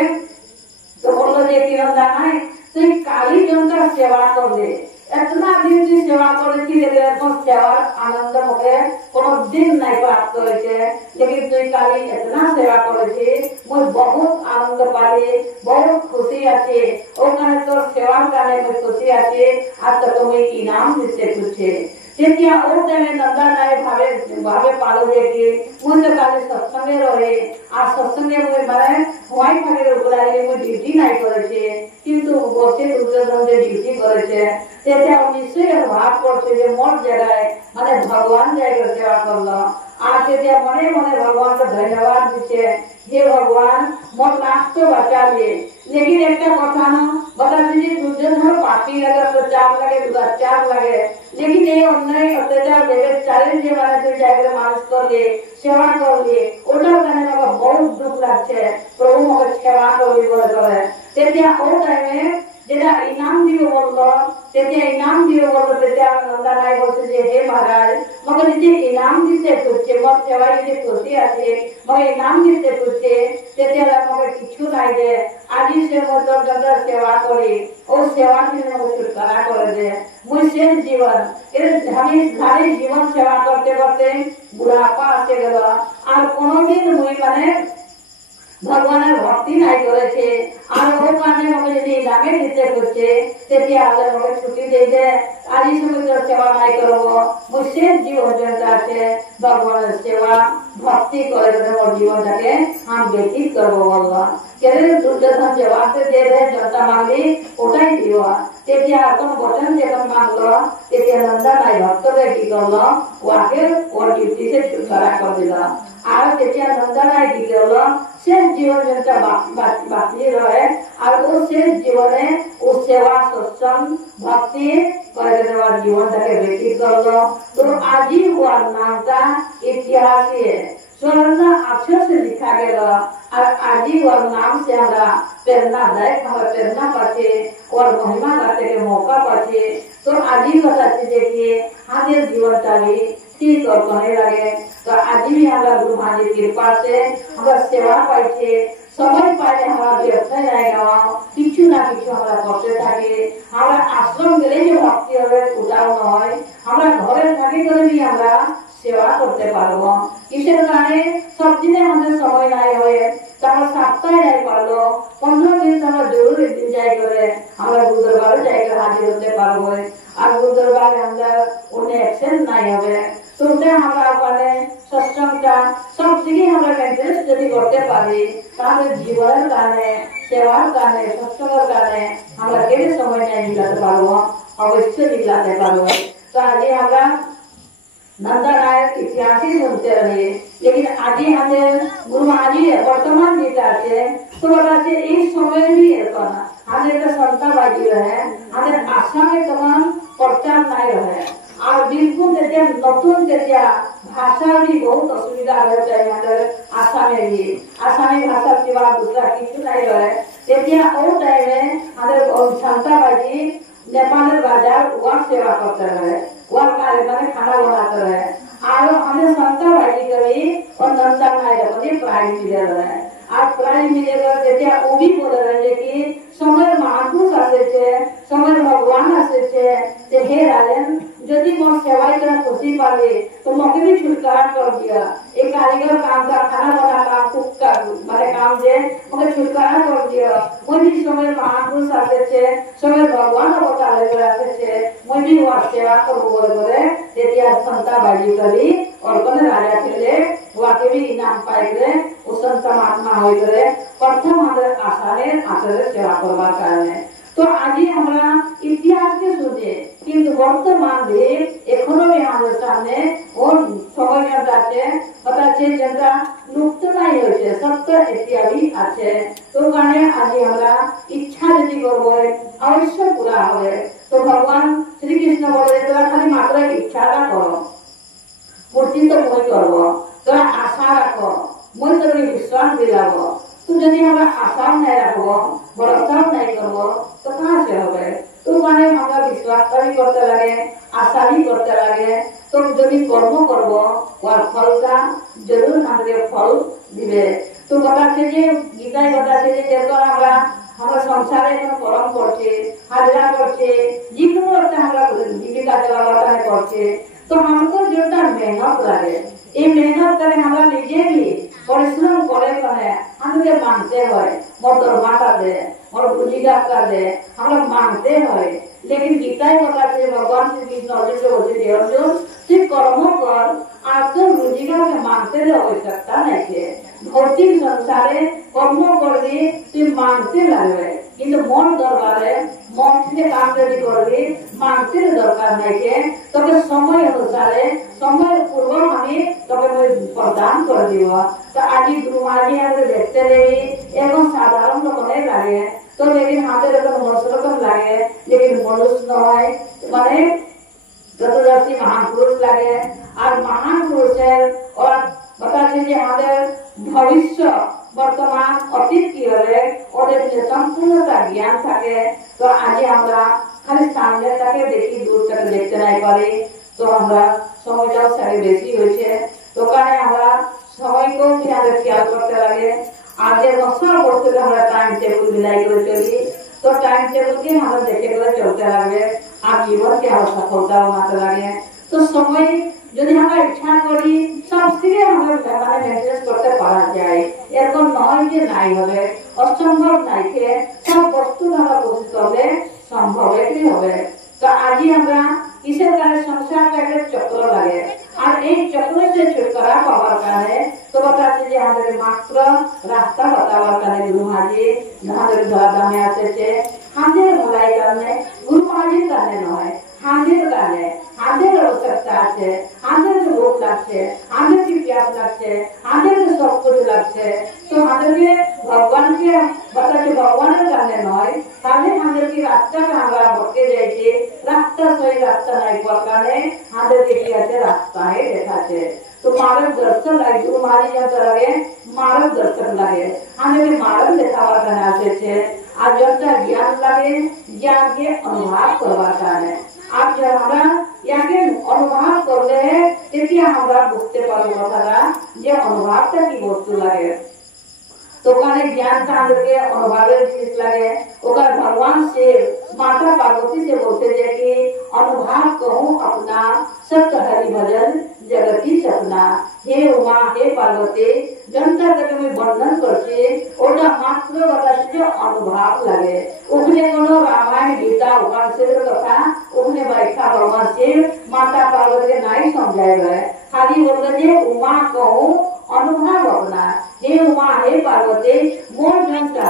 तो बोलो जे कि नंदा নাই তুই কালী জনতার সেবা করলে इतना दिन की सेवा करेছি लेकिन सेवार आनंद मुझे कोनो दिन नहीं प्राप्त होइছে लेकिन तुई काली इतना सेवा करेছি मुझे बहुत आनंद पाली बहुत खुशी আছে ওখানে তোর সেবার কারণে मैं खुशी আছে আর তো তুমি इनाम দিতে খুঁজছে তেতিয়া ও টাইমে নন্দা নাই ভাবে ভাবে পালো যে কি মুঝে কালী সৎসঙ্গে রহে আর সৎসঙ্গে মুই মানে হোয়াই থাকে উপলাইলে মুই ডিউটি নাই করেছে কিন্তু বসে দুর্যোধন যে ডিউটি করেছে तेजा निश्चय भाव करते जे मोर जगह माने भगवान जाएगा सेवा करलो आज तेजा मने मने भगवान को धन्यवाद दीछे हे भगवान मोर लाश तो बचा लिए लेकिन एक कथा न बता दीजिए दुर्योधन पापी लगे प्रचार लगे दुराचार लगे लेकिन ये अन्याय अत्याचार देवे चैलेंज जे माने तो जाएगा मानस कर ले सेवा कर ले ओटा करने में बहुत दुख लागছে प्रभु मगे सेवा कर ले बोले करे तेजा ओ टाइम जेटा इनाम दियो बोललो तेजा इनाम दियो बोललो तेजा नंदा नाय बोलছে যে হে महाराज मगर जे इनाम दिते করছে মত সেবা যে করতে আছে मगर इनाम दिते করছে तेजा मगे কিছু নাই দে আজি সে মত জনতা সেবা করে ও সেবা দিনে মগে छुटकारा করে দে মুই শেষ জীবন এর ধামি ধারি জীবন সেবা করতে করতে বুড়াপা আসে গেল আর কোনদিন মুই মানে ভগবানের ভক্তি নাই করেছে আর ওর মানে মগে যদি ইনামে দিতে করছে তেতিয়া আল্লাহ মগে ছুটি দেই যে আজি সমুদ্র সেবা নাই করব মুই শেষ জীবন যেটা আছে ভগবানের সেবা ভক্তি করে মোর জীবনটাকে আমি ব্যতীত করবো বললো কেন দুর্যোধন যে বাসে যে জনতা মাগলি ওটাই দিও তেতিয়া এখন বচন যখন মানলো তেতিয়া নন্দা নাই ভক্তকে কি করলো ওকে ওর ডিউটি से छुटकारा कर दिल আর তেতিয়া নন্দা নাই কি করলো শেষ জীবন যেটা বাকি রয়ে আর ও শেষ জীবনে ও সেবা সৎসঙ্গ ভক্তি করে দেওয়ার জীবনটাকে ব্যতীত করলো তো আজই ওর নামটা ইতিহাসে स्वर्ण अक्षर से लिखा गया और आजी और नाम से हमारा प्रेरणादायक हमारा प्रेरणा पाते और महिमा गाते के मौका पाते तो आजी बताते देखिए हमारे जीवन का भी ठीक और करने लगे तो आजी भी हमारा गुरु महाराज की कृपा से हमारा सेवा पाइए समय पाइले हमारा व्यवसाय जाएगा किचु ना किचु हमारा करते থাকে আমরা আশ্রম গেলে যে ভক্তি হবে ওটাও নয় আমরা ঘরে থাকি করে भी আমরা সেবা করতে পারবো কিসের কারণে সব দিনে আমাদের সময় নাই হয় তাহলে সপ্তাহে যাই পারলো 15 দিন আমরা জরুর একদিন যাই করে আমরা গুরু দরবারে যাই করে হাজির হতে পারবো আর গুরু দরবারে আমরা ওনে অ্যাকশন নাই হবে তো ওটা আমরা মানে সৎসঙ্গটা সব থেকে আমরা মেনটেন যদি করতে পারি তাহলে জীবনের কারণে সেবার কারণে সৎসঙ্গের কারণে আমরা কেটে সময় নিয়ে মিলাতে পারবো অবশ্যই মিলাতে পারবো তো আজ আমরা नंदा नायक इतिहास ही सुनते रहे लेकिन आज हमें गुरु महाराज वर्तमान जीता है तो बता से इस समय भी है हमें तो संता बाजी रहे हमें आशा में तमाम प्रचार नहीं रहे और बिल्कुल देखिए नतून देखिए भाषा भी बहुत असुविधा रहता है हमारे आसामी भाषा सिवा दूसरा किसी नहीं रहे देखिए और टाइम में हमें संता बाजी नेपाल बाजार वहाँ सेवा करते रहे वहाँ कार्य माने खाना बनाते रहे और हमें संता बाजी करी और नंदा नायक को प्राइज मिले रहे आज प्राइज मिलेगा देखिए वो भी बोल रहे कि समय महापुरुष आसे छे समय भगवान आसे छे ते हे राजन यदि मोर सेवाई कर खुशी पाले तो मके भी छुटकारा कर दिया एक कारीगर काम का खाना बना काम कुक का माने काम जे मके छुटकारा कर दिया वो भी समय महापुरुष आसे छे समय भगवान अवतार लेकर आसे छे वो भी वो सेवा कर बोल करे तेतिया संता बाजी करी और कोने राजा चले वो के भी इनाम पाए गए वो संता महात्मा हो गए प्रथम हमारे आसाने आचार्य सेवा करवा कारण तो आज हमरा इतिहास के सुने কিন্তু বর্তমানে এখনো আমাদের সামনে ওর সময় আছে बताছে যেটা লুপ্ত নাই হয়েছে সত্য ইতিহাসই আছে তো কারণে আজ আমরা ইচ্ছা যদি করব অবশ্য পুরা হবে তো ভগবান শ্রীকৃষ্ণ বলে তোরা খালি মাত্র ইচ্ছাটা করো মূর্তি তো মই করব তোরা আশা রাখো মই তোর বিশ্বাস দিলাম तो यदि हमारा आशा नहीं रखो भरोसा नहीं करो तो कहाँ से होगा तो माने हमारा विश्वास भी करते लगे आशा भी करते लगे तो यदि कर्म करबो और फल का जरूर हमारे फल दिबे तो बता जे गीताय बता जे जेतो हमरा हमरा संसारे कोन कर्म करछे हाजरा करछे जीवनो একটা আমরা জীবিকা চালাবার করছে তো हमको যেটা মেহনত লাগে এই মেহনত করে আমরা নিজে भी परिश्रम करे करे हमें मानते हैं मोर दरबार दे मोर पूजिका कर दे हमरा मानते हैं लेकिन गीता बताते भगवान श्री कृष्ण अर्जुन को बोलते अर्जुन तू कर्म कर আর তো রুজিকাকে মানতে आवश्यकता नहीं है भौतिक संसारे कर्म करबी তুই মানতে লাগবে কিন্তু মন দরবারে মন থেকে কাম যদি করবি মানতে দরকার নাই যে তবে সময় অনুসারে সময় পূর্ব আমি তবে প্রদান করে দিব তো আজি গুরু মহারাজ আমরা দেখতে रही এবং সাধারণ রকমের লাগে তো लेकिन হাতের এত মনুষ্য রকম লাগে लेकिन মনুষ্য নয় মানে যতদর্শী महापुरुष লাগে আর महान পুরুষের और बताছে যে আমাদের ভবিষ্য বর্তমান অতীত কি হবে ওদের যে সম্পূর্ণতা জ্ঞান থাকে তো আজ আমরা খালি সামনেটাকে দেখি দূরটাকে দেখতে নাই পারি তো আমরা সময়টাও সারি বেশি হয়েছে তো কারণে আমরা সময়কেও আমাদের খেয়াল করতে লাগে আর যে নষ্ট করতে আমরা টাইম টেবিল মিলাই করে চলি তো টাইম টেবিলকে আমরা দেখে করে চলতে লাগে আর জীবনকে আমরা সফলতা বানাতে লাগে তো সময় যদি আমরা ইচ্ছা করি সবথেকে আমরা মানে মেনটেন করতে পারা যায় এরকম নয় যে নাই হবে অসম্ভব নাই যে সব বস্তু আমরা কোশিশ করলে সম্ভব একই হবে তো আজই আমরা কিসের কারণে সংসারটা একটা চক্র লাগে আর এই চক্র से छुटकारा पाওয়ার কারণে তো बताছে যে আমাদের মাত্র রাস্তা बताবার কারণে গুরু মহারাজ আমাদের ধরাধামে আসেছে আমাদের ভলাই কারণে গুরু মহারাজের কারণে নয় আমাদের কারণে আমাদের आवश्यकता আছে আমাদের ভোগ লাগছে আমাদের प्यास লাগছে আমাদের সব কিছু লাগছে তো আমাদেরকে ভগবানকে बताছে ভগবানের কারণে নয় তাহলে আমাদেরকে রাস্তাটা আমরা ভটকে যাইছে রাস্তা সহি রাস্তা নাই পাওয়ার কারণে আমাদেরকে কি আছে রাস্তায় দেখাচ্ছে तो मार्ग दर्शन लागे गुरु महाराज जब लगे मार्ग दर्शन लागे हमें मार्ग देखावा करना से आज जब ज्ञान लागे ज्ञान के अनुभव करवाता है आप जब हमरा याके अनुभव करले तेतिया हमरा बुझते पारो কথাটা যে অনুভবটা কি বস্তু লাগে तो काने ज्ञान कांड के अनुभव जिस लगे ओकर भगवान से माता पार्वती से बोलते जे कि अनुभव कहूँ अपना सत्य हरि भजन जगती सपना। हे उमा हे पार्वती जनता के में वर्णन करछे ओटा मात्र बताछे जो अनुभव लगे ओखने कोनो रामायण गीता उपनिषद कथा ओखने व्याख्या भगवान से माता पार्वती के नहीं समझाए गए खाली बोलते जे उमा कहूँ अनुभव अपना। हे उमा हे पार्वती मोर जनता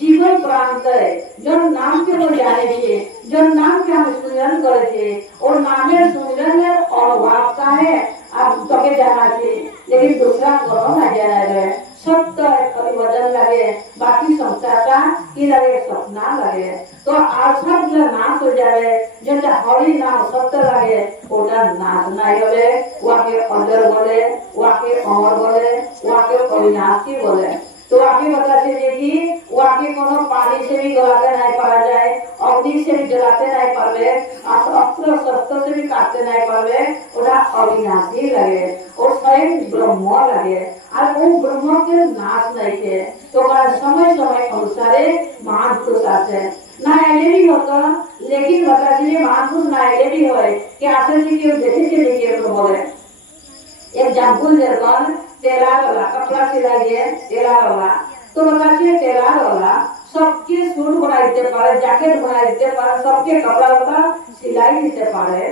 जीवन प्राण करे जो नाम के वो जाने छे जो नाम के हम सुमिरन करे छे और नामेर सुमिरन अनुभव का है आप तके जाना छे लेकिन दूसरा कोनो ना जाना रे सत्य कभी वजन लगे बाकी संसार का की लगे सपना लगे तो आज सब नाश हो जाए जैसे हरि नाम सत्य लगे ओटा नाश नहीं होले वाके अंदर बोले वाके अमर बोले वाके अविनाशी बोले तो आगे बताते हैं कि वाके कोनो पानी से भी गलाते नहीं पारा जाए अग्नि से भी जलाते नहीं पावे अस्त्र शस्त्र से भी काटते नहीं पावे ओटा अविनाशी लगे और स्वयं ब्रह्म लगे और वो ब्रह्म के नाश नहीं के तो समय समय अनुसारे महापुरुष आते ना ऐले भी होता लेकिन बताते हैं महापुरुष ना ऐले भी होए कि आसे जी के देखे के लिए तो बोले एक एग्जांपल जरकन टेलर वाला कपड़ा सिलाई है टेलर वाला तो बताते हैं टेलर वाला सबके सूट बना देते पारे जैकेट बना देते पारे सबके कपड़ा वाला सिलाई देते पारे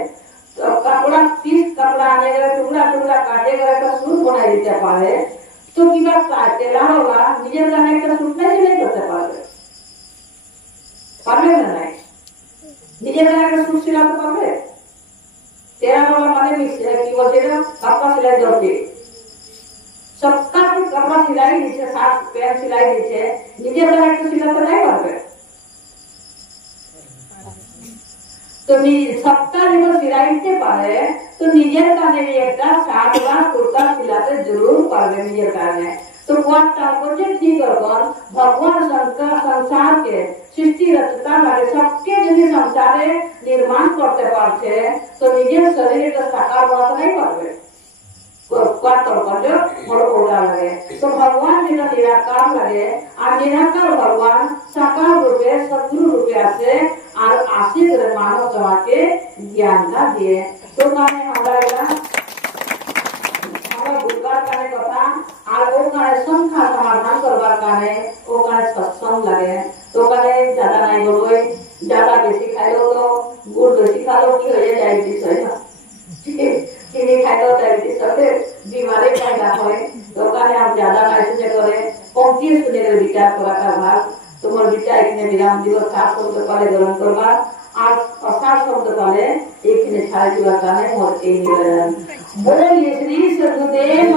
तो कपड़ा पीस कपड़ा आने गए टुकड़ा टुकड़ा काटे गए तो सूट बना देते पारे तो की बात टेलर वाला निजे जाने का सूट नहीं करते पारे पारे नहीं निजे जाने का सूट सिलाते पारे टेलर वाला माने मिक्स की बोलते हैं कपड़ा सिलाई जोड़ते सबका कपड़ा सिलाई नीचे साफ पैंट सिलाई नीचे निजे जाने का सिलाते नहीं पारे तो सप्ताह जो सिलाई से पारे तो निजेर काने भी एक सात बार कुर्ता सिलाते जरूर पारे निजेर काने तो ठीक भगवान संसार के सृष्टि रचना वाले सबके यदि संसारे निर्माण करते पारछे तो निजेर शरीर का साकार बनाते नहीं पारबे लगे तो भगवान जेटा निराकार लगे और निराकार भगवान साकार रूपे सद्गुरु रूपे आसे और आशिक मानव समाज के ज्ञान ना दिए तो माने हमारा बुधवार काने कथा और वो काने संख्या समाधान करवार काने वो काने सत्संग लगे तो काने ज्यादा नहीं बोलोगे ज्यादा बेसी खाइलो तो गुड़ बेसी खा लो की हो जाए डायबिटीज है चीनी खाइलो डायबिटीज होते बीमारी पैदा होए तो काने आप ज्यादा नहीं करे कौन सुने के विचार करा का भाग तुम्हारे विचार इतने विराम दिवस 7 शब्द पहले ग्रहण करवा आज 7 शब्द पहले एक ने छाया दिवस का है और एक निवेदन बोलिए श्री सद्गुरुदेव